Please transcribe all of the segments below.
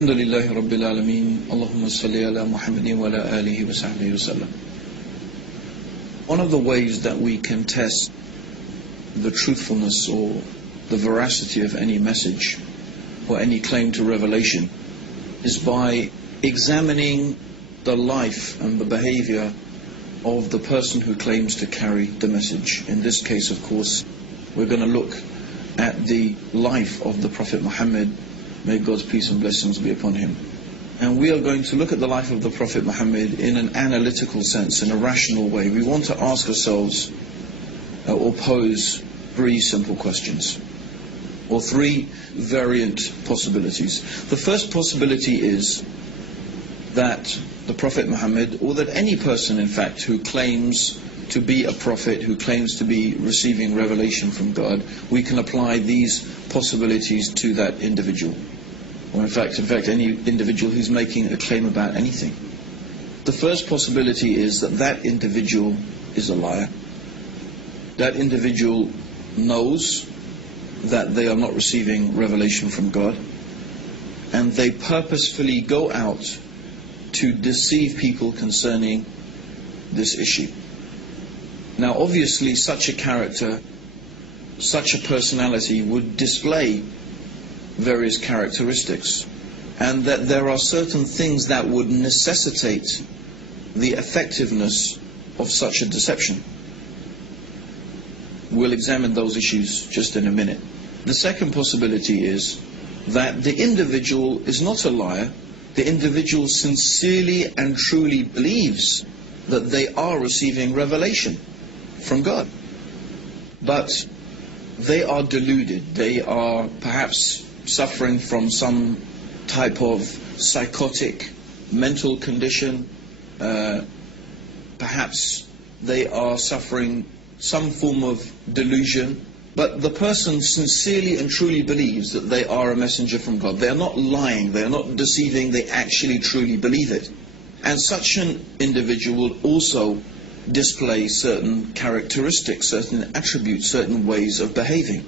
Alhamdulillahi Rabbil Alameen. Allahumma salli ala Muhammadin wa ala alihi wa sahbihi wa sallam. One of the ways that we can test the truthfulness or the veracity of any message or any claim to revelation is by examining the life and the behavior of the person who claims to carry the message. In this case, of course, we're going to look at the life of the Prophet Muhammad. May God's peace and blessings be upon him. And we are going to look at the life of the Prophet Muhammad in an analytical sense, in a rational way. We want to ask ourselves or pose three simple questions, or three variant possibilities. The first possibility is that the Prophet Muhammad, or that any person in fact who claims to be a prophet, who claims to be receiving revelation from God, we can apply these possibilities to that individual. Or in fact any individual who's making a claim about anything. The first possibility is that that individual is a liar. That individual knows that they are not receiving revelation from God, and they purposefully go out to deceive people concerning this issue. Now obviously such a character, such a personality would display various characteristics, and that there are certain things that would necessitate the effectiveness of such a deception. We'll examine those issues just in a minute. The second possibility is that the individual is not a liar. The individual sincerely and truly believes that they are receiving revelation from God, but they are deluded. They are perhaps suffering from some type of psychotic mental condition. Perhaps they are suffering some form of delusion, but the person sincerely and truly believes that they are a messenger from God. They are not lying, they are not deceiving, they actually truly believe it. And such an individual will also display certain characteristics, certain attributes, certain ways of behaving.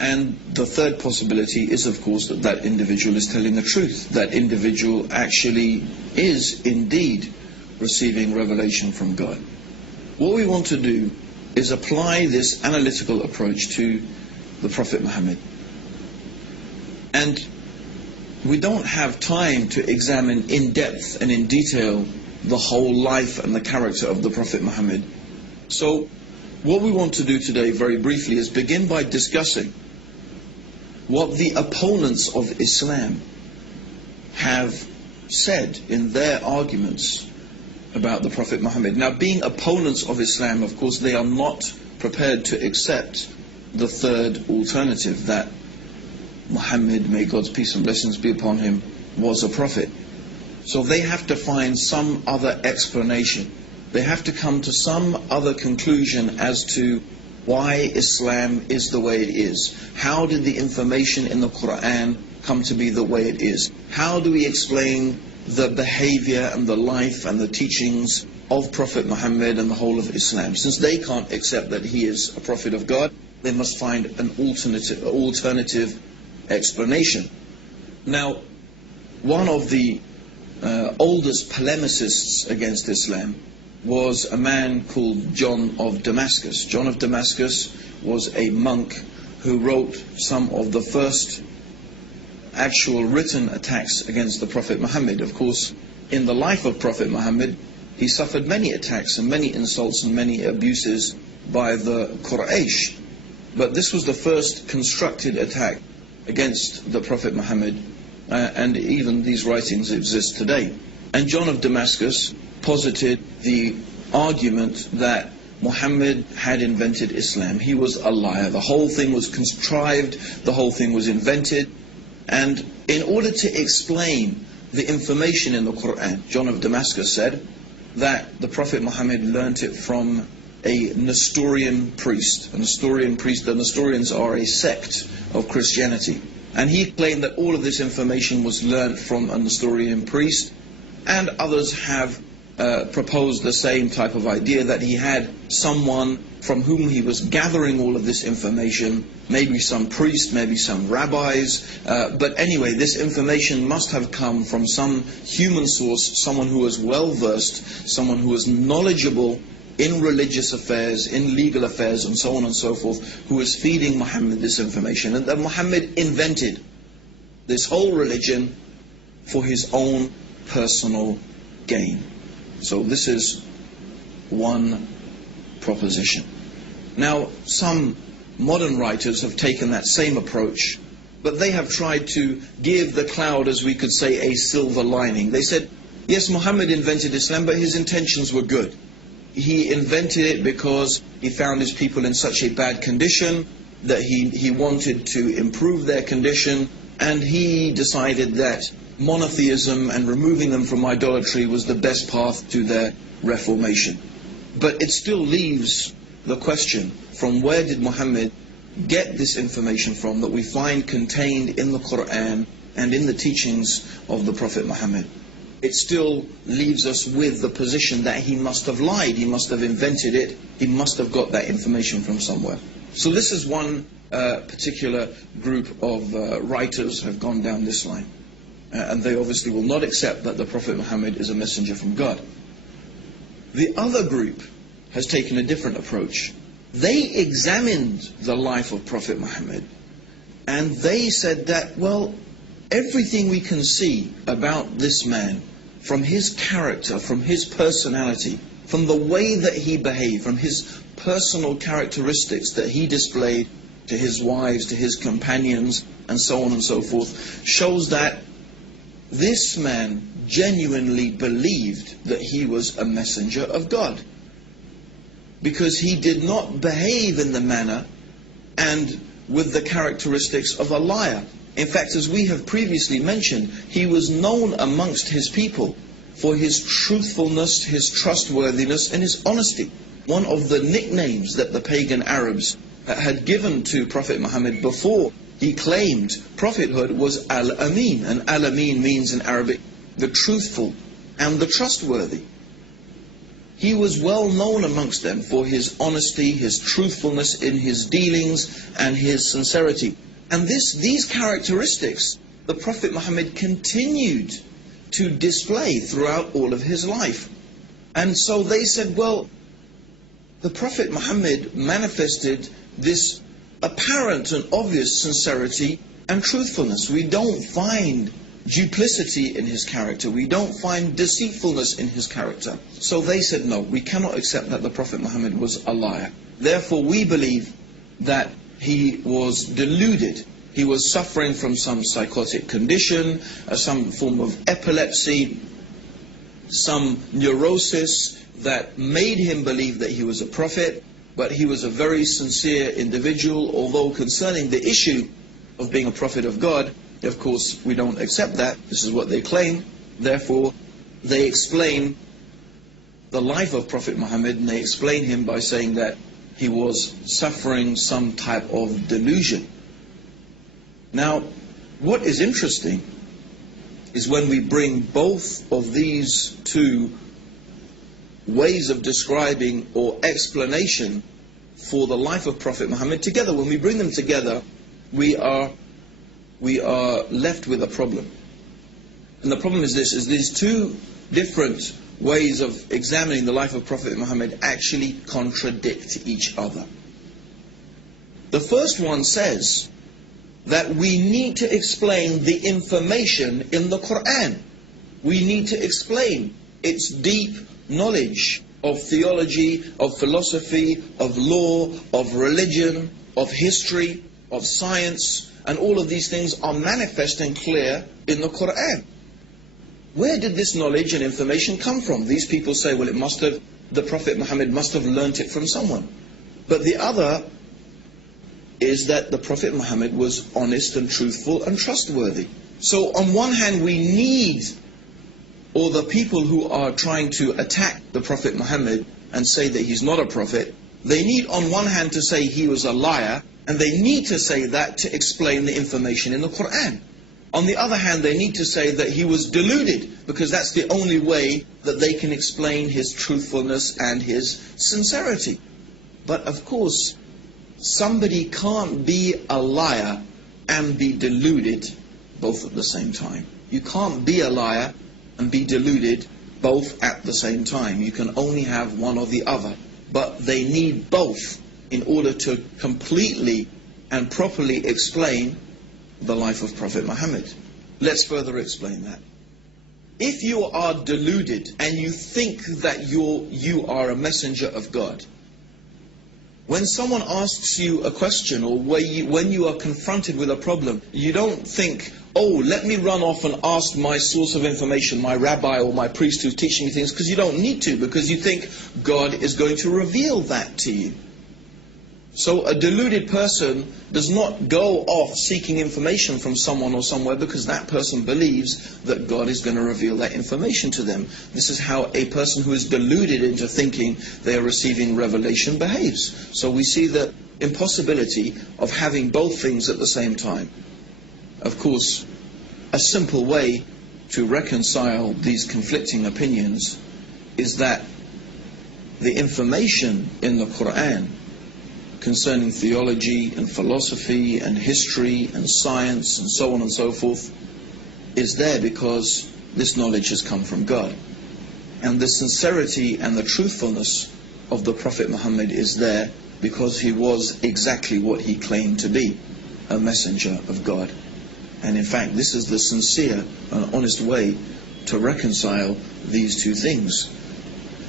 And the third possibility is, of course, that that individual is telling the truth. That individual actually is indeed receiving revelation from God. What we want to do is apply this analytical approach to the Prophet Muhammad. And we don't have time to examine in depth and in detail the whole life and the character of the Prophet Muhammad. So what we want to do today very briefly is begin by discussing what the opponents of Islam have said in their arguments about the Prophet Muhammad. Now, being opponents of Islam, of course, they are not prepared to accept the third alternative, that Muhammad, may God's peace and blessings be upon him, was a prophet. So they have to find some other explanation. They have to come to some other conclusion as to why Islam is the way it is. How did the information in the Quran come to be the way it is? How do we explain the behavior and the life and the teachings of Prophet Muhammad and the whole of Islam? Since they can't accept that he is a prophet of God, they must find an alternative explanation. Now, one of the oldest polemicists against Islam was a man called John of Damascus. John of Damascus was a monk who wrote some of the first actual written attacks against the Prophet Muhammad. Of course, in the life of Prophet Muhammad, he suffered many attacks and many insults and many abuses by the Quraysh. But this was the first constructed attack against the Prophet Muhammad, and even these writings exist today. And John of Damascus posited the argument that Muhammad had invented Islam. He was a liar. The whole thing was contrived, the whole thing was invented. And in order to explain the information in the Quran, John of Damascus said that the Prophet Muhammad learnt it from a Nestorian priest. The Nestorians are a sect of Christianity. And he claimed that all of this information was learnt from a Nestorian priest, and others have proposed the same type of idea, that he had someone from whom he was gathering all of this information, maybe some priest, maybe some rabbis, but anyway, this information must have come from some human source, someone who was well versed, someone who was knowledgeable in religious affairs, in legal affairs, and so on and so forth, who was feeding Muhammad this information, and that Muhammad invented this whole religion for his own personal gain. So this is one proposition. Now, some modern writers have taken that same approach, but they have tried to give the cloud, as we could say, a silver lining. They said, yes, Muhammad invented Islam, but his intentions were good. He invented it because he found his people in such a bad condition that he wanted to improve their condition, and he decided that monotheism and removing them from idolatry was the best path to their reformation. But it still leaves the question, from where did Muhammad get this information from that we find contained in the Quran and in the teachings of the Prophet Muhammad? It still leaves us with the position that he must have lied, he must have invented it, he must have got that information from somewhere. So this is one particular group of writers have gone down this line. And they obviously will not accept that the Prophet Muhammad is a messenger from God. The other group has taken a different approach. They examined the life of Prophet Muhammad, and they said that, well, everything we can see about this man, from his character, from his personality, from the way that he behaved, from his personal characteristics that he displayed to his wives, to his companions, and so on and so forth, shows that this man genuinely believed that he was a messenger of God, because he did not behave in the manner and with the characteristics of a liar. In fact, as we have previously mentioned, he was known amongst his people for his truthfulness, his trustworthiness, and his honesty. One of the nicknames that the pagan Arabs had given to Prophet Muhammad before he claimed prophethood was Al-Amin, and Al-Amin means in Arabic the truthful and the trustworthy. He was well known amongst them for his honesty, his truthfulness in his dealings, and his sincerity. And these characteristics the Prophet Muhammad continued to display throughout all of his life. And so they said, well, the Prophet Muhammad manifested this apparent and obvious sincerity and truthfulness. We don't find duplicity in his character. We don't find deceitfulness in his character. So they said, no, we cannot accept that the Prophet Muhammad was a liar. Therefore, we believe that he was deluded. He was suffering from some psychotic condition, some form of epilepsy, some neurosis that made him believe that he was a prophet. But he was a very sincere individual, although concerning the issue of being a prophet of God, of course, we don't accept that. This is what they claim. Therefore, they explain the life of Prophet Muhammad, and they explain him by saying that he was suffering some type of delusion. Now, what is interesting is when we bring both of these two ways of describing or explanation for the life of Prophet Muhammad together, when we bring them together, we are left with a problem. And the problem is this, is these two different ways of examining the life of Prophet Muhammad actually contradict each other. The first one says that we need to explain the information in the Quran. We need to explain its deep knowledge of theology, of philosophy, of law, of religion, of history, of science, and all of these things are manifest and clear in the Quran. Where did this knowledge and information come from? These people say, well, the Prophet Muhammad must have learnt it from someone. But the other is that the Prophet Muhammad was honest and truthful and trustworthy. So on one hand we need, or the people who are trying to attack the Prophet Muhammad and say that he's not a prophet, they need on one hand to say he was a liar, and they need to say that to explain the information in the Quran. On the other hand, they need to say that he was deluded, because that's the only way that they can explain his truthfulness and his sincerity. But of course, somebody can't be a liar and be deluded both at the same time. You can't be a liar and be deluded both at the same time. You can only have one or the other. But they need both in order to completely and properly explain the life of Prophet Muhammad. Let's further explain that. If you are deluded and you think that you are a messenger of God, when someone asks you a question, or when you are confronted with a problem, you don't think, oh, let me run off and ask my source of information, my rabbi or my priest who's teaching me things, because you don't need to, because you think God is going to reveal that to you. So a deluded person does not go off seeking information from someone or somewhere, because that person believes that God is going to reveal that information to them. This is how a person who is deluded into thinking they are receiving revelation behaves. So we see the impossibility of having both things at the same time. Of course, a simple way to reconcile these conflicting opinions is that the information in the Quran concerning theology and philosophy and history and science and so on and so forth is there because this knowledge has come from God. And the sincerity and the truthfulness of the Prophet Muhammad is there because he was exactly what he claimed to be, a messenger of God. And in fact, this is the sincere and honest way to reconcile these two things,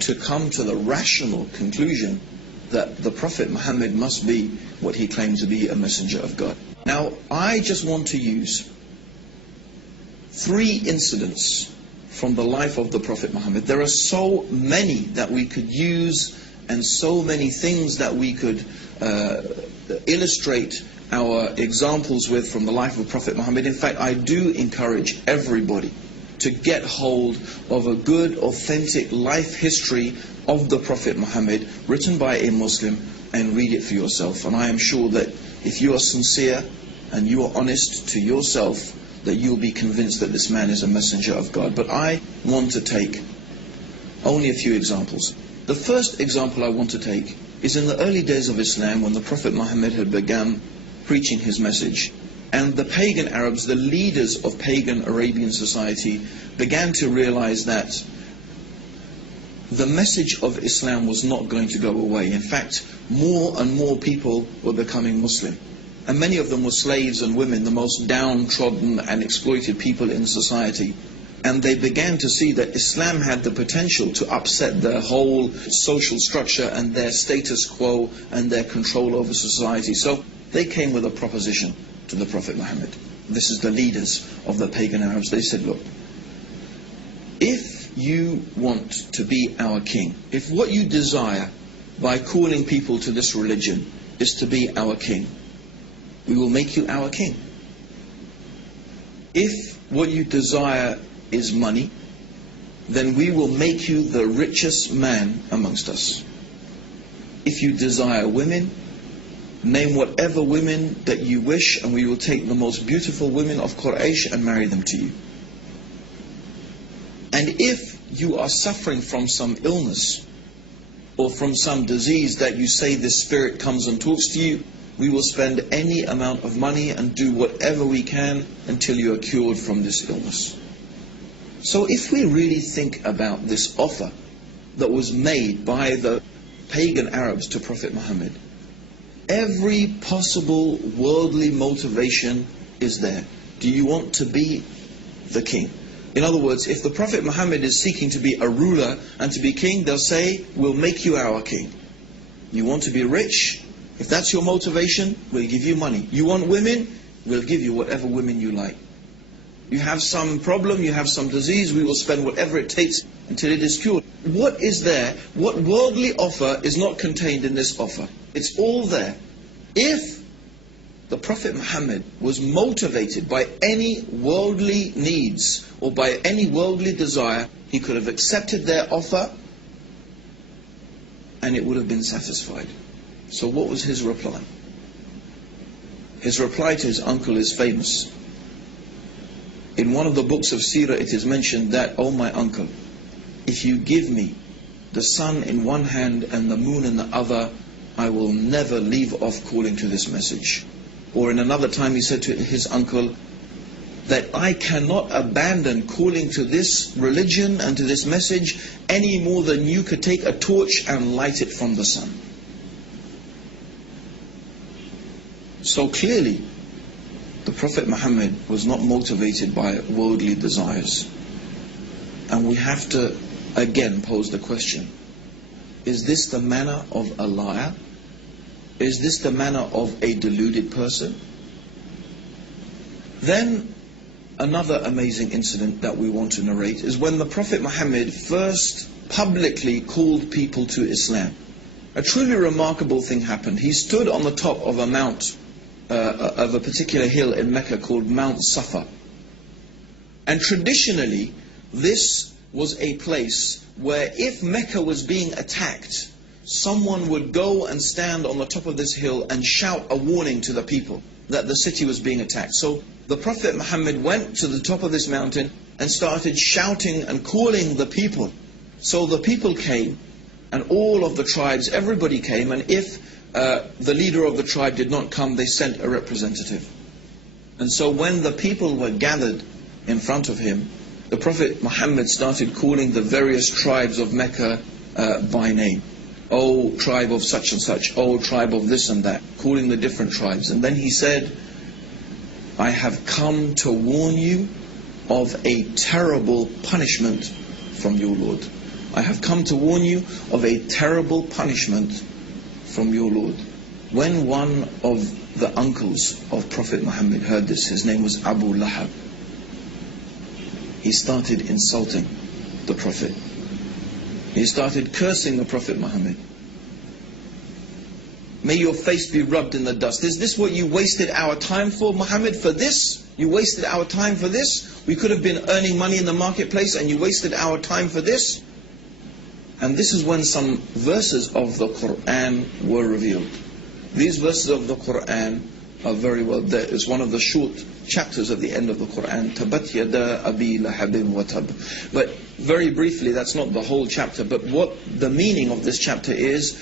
to come to the rational conclusion that the Prophet Muhammad must be what he claimed to be, a messenger of God. Now, I just want to use 3 incidents from the life of the Prophet Muhammad. There are so many that we could use and so many things that we could illustrate our examples with from the life of Prophet Muhammad. In fact, I do encourage everybody to get hold of a good, authentic life history of the Prophet Muhammad, written by a Muslim, and read it for yourself. And I am sure that if you are sincere and you are honest to yourself, that you'll be convinced that this man is a messenger of God. But I want to take only a few examples. The first example I want to take is in the early days of Islam, when the Prophet Muhammad had begun preaching his message, and the pagan Arabs, the leaders of pagan Arabian society, began to realize that the message of Islam was not going to go away. In fact, more and more people were becoming Muslim. And many of them were slaves and women, the most downtrodden and exploited people in society. And they began to see that Islam had the potential to upset their whole social structure and their status quo and their control over society. So they came with a proposition to the Prophet Muhammad. This is the leaders of the pagan Arabs. They said, look, if you want to be our king, if what you desire by calling people to this religion is to be our king, we will make you our king. If what you desire is money, then we will make you the richest man amongst us. If you desire women, name whatever women that you wish, and we will take the most beautiful women of Quraysh and marry them to you. And if you are suffering from some illness or from some disease that you say this spirit comes and talks to you, we will spend any amount of money and do whatever we can until you are cured from this illness. So if we really think about this offer that was made by the pagan Arabs to Prophet Muhammad, every possible worldly motivation is there. Do you want to be the king? In other words, if the Prophet Muhammad is seeking to be a ruler and to be king, they'll say, we'll make you our king. You want to be rich? If that's your motivation, we'll give you money. You want women? We'll give you whatever women you like. You have some problem, you have some disease, we will spend whatever it takes until it is cured. What is there? What worldly offer is not contained in this offer? It's all there. If the Prophet Muhammad was motivated by any worldly needs or by any worldly desire, he could have accepted their offer and it would have been satisfied. So what was his reply? His reply to his uncle is famous. In one of the books of Seerah it is mentioned that, "Oh my uncle, if you give me the sun in one hand and the moon in the other, I will never leave off calling to this message." Or in another time he said to his uncle, that I cannot abandon calling to this religion and to this message any more than you could take a torch and light it from the sun. So clearly, the Prophet Muhammad was not motivated by worldly desires. And we have to again pose the question, is this the manner of a liar? Is this the manner of a deluded person? Then another amazing incident that we want to narrate is when the Prophet Muhammad first publicly called people to Islam. A truly remarkable thing happened. He stood on the top of a mount, of a particular hill in Mecca called Mount Safa. And traditionally, this was a place where if Mecca was being attacked, someone would go and stand on the top of this hill and shout a warning to the people that the city was being attacked. So the Prophet Muhammad went to the top of this mountain and started shouting and calling the people. So the people came, and all of the tribes, everybody came, and if the leader of the tribe did not come, they sent a representative. And so when the people were gathered in front of him, the Prophet Muhammad started calling the various tribes of Mecca by name. "Oh, tribe of such and such, oh, tribe of this and that," calling the different tribes. And then he said, "I have come to warn you of a terrible punishment from your Lord. I have come to warn you of a terrible punishment from your Lord." When one of the uncles of Prophet Muhammad heard this, his name was Abu Lahab, he started insulting the Prophet. He started cursing the Prophet Muhammad. "May your face be rubbed in the dust. Is this what you wasted our time for, Muhammad? For this? You wasted our time for this? We could have been earning money in the marketplace and you wasted our time for this?" And this is when some verses of the Quran were revealed. These verses of the Quran are very well there. It's one of the short chapters at the end of the Quran. Tabat yada abi lahabin wa tab. But very briefly, that's not the whole chapter, but what the meaning of this chapter is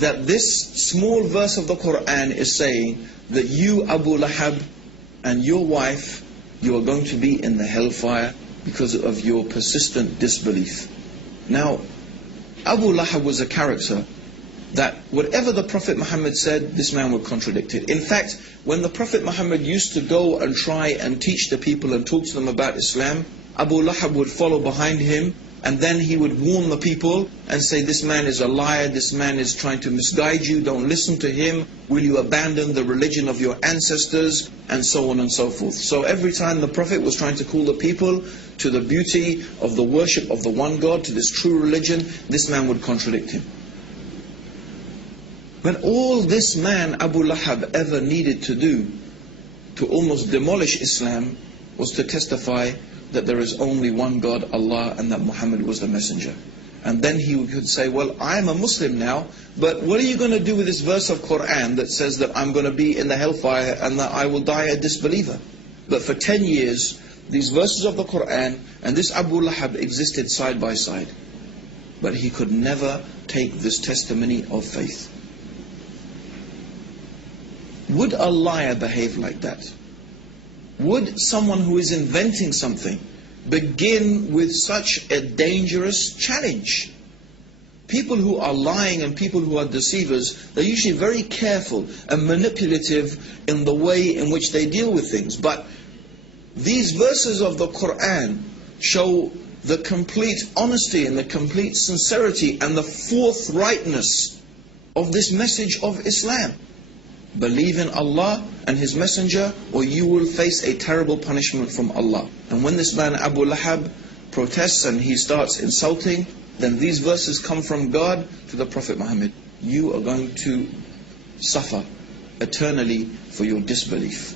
that this small verse of the Quran is saying that you, Abu Lahab, and your wife, you are going to be in the hellfire because of your persistent disbelief. Now, Abu Lahab was a character that whatever the Prophet Muhammad said, this man would contradict it. In fact, when the Prophet Muhammad used to go and try and teach the people and talk to them about Islam, Abu Lahab would follow behind him, and then he would warn the people and say, "This man is a liar, this man is trying to misguide you, don't listen to him, will you abandon the religion of your ancestors," and so on and so forth. So every time the Prophet was trying to call the people to the beauty of the worship of the one God, to this true religion, this man would contradict him. But all this man, Abu Lahab, ever needed to do to almost demolish Islam was to testify that there is only one God, Allah, and that Muhammad was the messenger. And then he could say, "Well, I'm a Muslim now, but what are you going to do with this verse of Quran that says that I'm going to be in the hellfire and that I will die a disbeliever?" But for 10 years, these verses of the Quran and this Abu Lahab existed side by side. But he could never take this testimony of faith. Would a liar behave like that? Would someone who is inventing something begin with such a dangerous challenge? People who are lying and people who are deceivers, they're usually very careful and manipulative in the way in which they deal with things. But these verses of the Quran show the complete honesty and the complete sincerity and the forthrightness of this message of Islam. Believe in Allah and His Messenger, or you will face a terrible punishment from Allah. And when this man Abu Lahab protests and he starts insulting, then these verses come from God to the Prophet Muhammad. You are going to suffer eternally for your disbelief.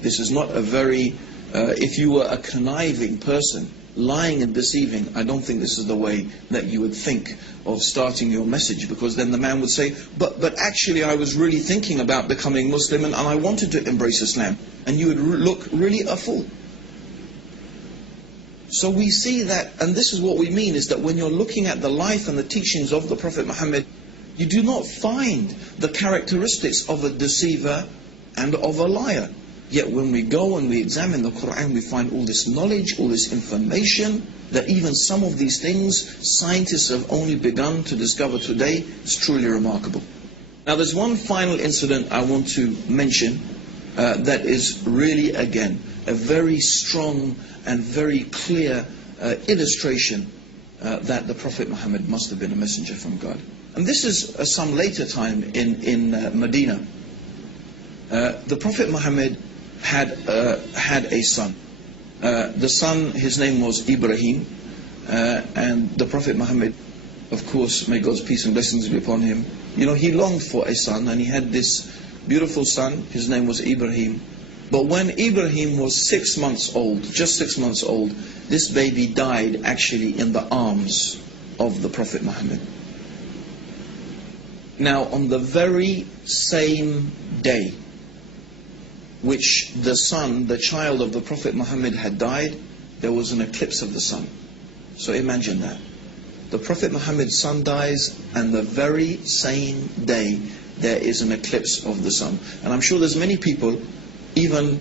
This is not a very, if you were a conniving person, lying and deceiving, I don't think this is the way that you would think of starting your message, because then the man would say, but actually I was really thinking about becoming Muslim and I wanted to embrace Islam. And you would look really a fool. So we see that, and this is what we mean, is that when you're looking at the life and the teachings of the Prophet Muhammad, you do not find the characteristics of a deceiver and of a liar. Yet when we go and we examine the Quran, we find all this knowledge, all this information, that even some of these things scientists have only begun to discover today. It's truly remarkable. Now there's one final incident I want to mention that is really, again, a very strong and very clear illustration that the Prophet Muhammad must have been a messenger from God. And this is some later time in Medina. The Prophet Muhammad had a son. The son, his name was Ibrahim, and the Prophet Muhammad, of course, may God's peace and blessings be upon him, you know, he longed for a son, and he had this beautiful son. His name was Ibrahim. But when Ibrahim was 6 months old, just 6 months old, this baby died actually in the arms of the Prophet Muhammad. Now, on the very same day which the son, the child of the Prophet Muhammad had died, there was an eclipse of the sun. So imagine that. The Prophet Muhammad's son dies, and the very same day there is an eclipse of the sun. And I'm sure there's many people, even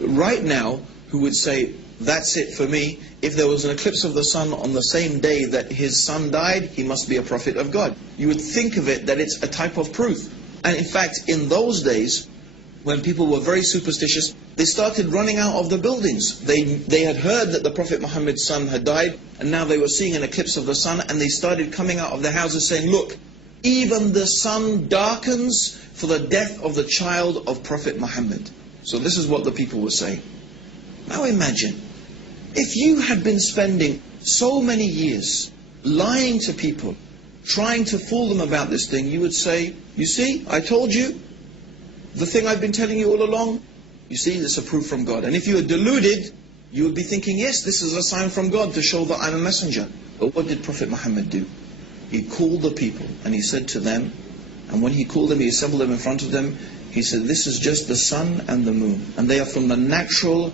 right now, who would say, that's it for me. If there was an eclipse of the sun on the same day that his son died, he must be a prophet of God. You would think of it that it's a type of proof. And in fact, in those days, when people were very superstitious, they started running out of the buildings. They had heard that the Prophet Muhammad's son had died, and now they were seeing an eclipse of the sun, and they started coming out of their houses saying, look, even the sun darkens for the death of the child of Prophet Muhammad. So this is what the people were saying. Now imagine, if you had been spending so many years lying to people, trying to fool them about this thing, you would say, you see, I told you, the thing I've been telling you all along, you see, this is a proof from God. And if you are deluded, you would be thinking, yes, this is a sign from God to show that I'm a messenger. But what did Prophet Muhammad do? He called the people and he said to them, and when he called them, he assembled them in front of them, he said, this is just the sun and the moon. And they are from the natural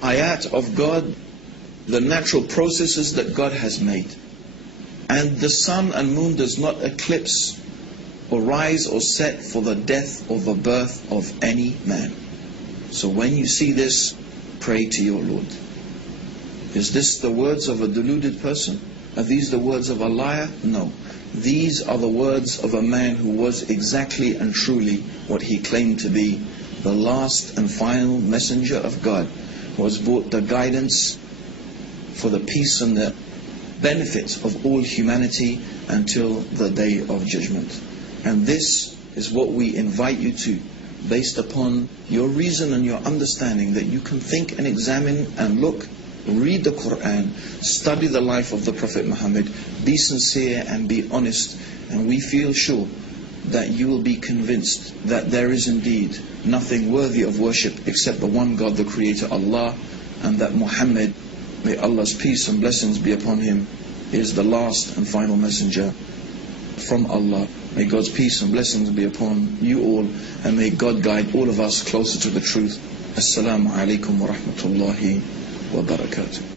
ayat of God, the natural processes that God has made. And the sun and moon does not eclipse or rise or set for the death or the birth of any man. So when you see this, pray to your Lord. Is this the words of a deluded person? Are these the words of a liar? No. These are the words of a man who was exactly and truly what he claimed to be, the last and final messenger of God, who has brought the guidance for the peace and the benefits of all humanity until the day of judgment. And this is what we invite you to, based upon your reason and your understanding, that you can think and examine and look, read the Quran, study the life of the Prophet Muhammad, be sincere and be honest, and we feel sure that you will be convinced that there is indeed nothing worthy of worship except the one God, the Creator, Allah, and that Muhammad, may Allah's peace and blessings be upon him, is the last and final messenger from Allah. May God's peace and blessings be upon you all, and may God guide all of us closer to the truth. Assalamu alaikum wa rahmatullahi wa barakatuh.